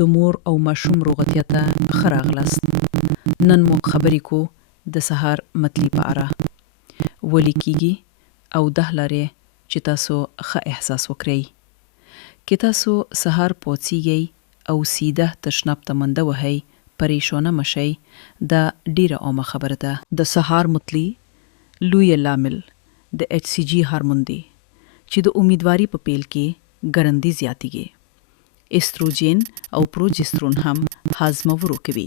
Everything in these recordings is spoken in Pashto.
د مور او ماشوم روغتیا ته ښه راغلاست. نن موږ خبرې کوو د سهار متلي په اړه. ولې کیږي او 10 لارې چې تاسو ښه احساس وکړئ. که تاسو سهار پاڅیږئ او سیده تشناب ته منډه وهئ، پریشانه مشئ، دا ډیره عامه خبره ده. د سهار متلي لوی لامل د HCG هارمون دی چې د امیدواري په پیل کې ګرندې زیاتیږي. استروجن او پروجسترون هم هاضمه ورو کوي.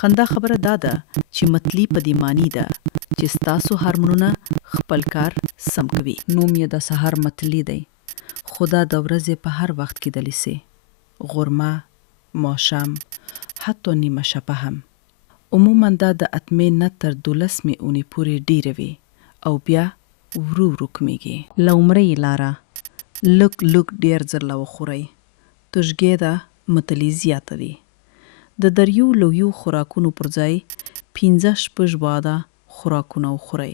خندا خبره دا ده چې متلي په دې معنی ده چې ستاسو هارمونونه خپل کار سم کوي. نوم یې د سهار متلي دی، خو دا د ورځې په هر وخت کې دلی سي. غرمه، ماښام، حتی نیمه شپه هم. عموما دا د 8 نه تر 12 اونۍ پورې ډیره وي او بیا ورو ورو کمیږي. لومړی لاره، لږ ډیر زر وخورئ. تشګې ده متلي زیاته دي. د دریو لویو خوراکونو پر ځای 15-16 واړه خوراکونه وخورئ.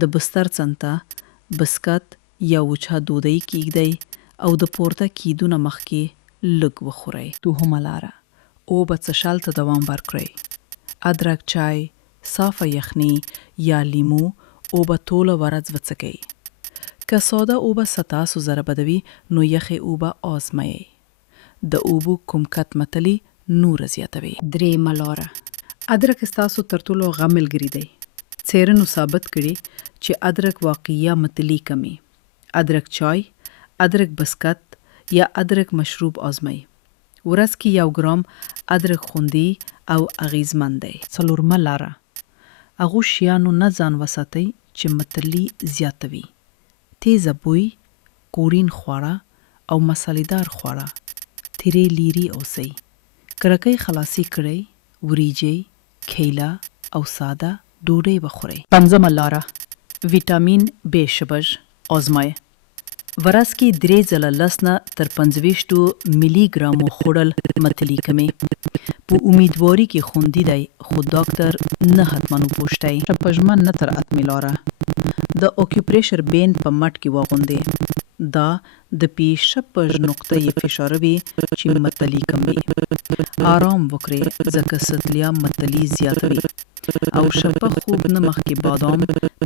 د بستر څنګ بسکټ یا وچه ډوډۍ کیږدئ او د پورته کیدو نه مخکې لږ وخورئ. دوهمه لاره، اوبه څښل ته دوام ورکړئ. ادرک چای، صافه یخني یا لیمو اوبه ټوله ورځ وڅښئ. که ساده اوبه ستاسو سره بدوي نو یخې اوبه آزمایئ. د اوبو کومکت متلي نور زیاتوي. درېیمه لاره، ادرک ستاسو تر ټولو غوره ملګری دی. څېړنو ثابت کړي چې ادرک واقعي متلي کموي. ادرک چای، ادرک بسکټ یا ادرک مشروب آزمایئ. ورځ کې 1 ګرام ادرک خوندي او اغیزمن دی. څلورمه لاره، هغو شیانو نه ځان وساتئ چې متلي زیاتوي. تیزه بوی، کورین خواړه او مسالېدار خواړه ترې لیرې اوسئ. کرکۍ خلاصې کړئ، وریجې، کیله او ساده ډوډۍ وخورئ. پنځمه لاره، ویټامین B12 آزمایئ. ورځ کې 3 ځله 10 نه تر 25 ملي ګرامو خوړل متلي کموي. په امیدواري کې خوندي دی، خو ډاکټر نه حتما وپوښتئ. شپږمه نه تر 8 لاره، د اکوپریشر بین په مټ کې واغوندئ. دا د P6 نقطې فشار وي چې متلي کموي. آرام وکړئ ځکه ستړیا متلي زیاتوي. او شپه خوب نه مخکې بادام،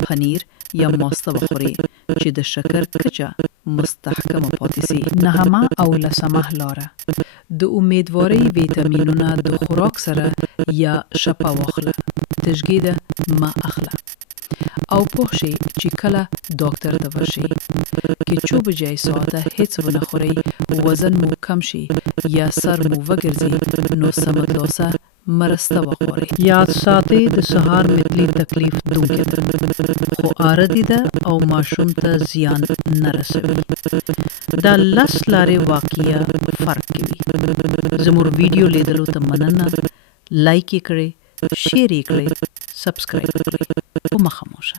پنیر یا ماسته وخورئ چې د شکر کچه مستحکمه پاتې سي. نهمه او لسمه لاره، د امیدوارۍ ویټامینونه د خوراک سره یا شپه واخله. تشګې ده مه اخله. او پوه شئ چې کله ډاکټر ته ورشئ. که 4 بجې ساعته هیڅ ونه خورئ، وزن مو کم شي یا سر مو وګرځي، نو سمدلاسه مرسته وخورئ. یاد ساتئ د سهار متلي تکلیف دونکې ده، خو عارضي ده او ماشوم ته زیان نه رسوي. دا 10 لارې واقعیا فرق کوي. زموږ ویډیو لیدلو ته مننه. لایک یې کړئ، شیر یې کړئ، سبسکرایب کړئ. په مخه مو شه.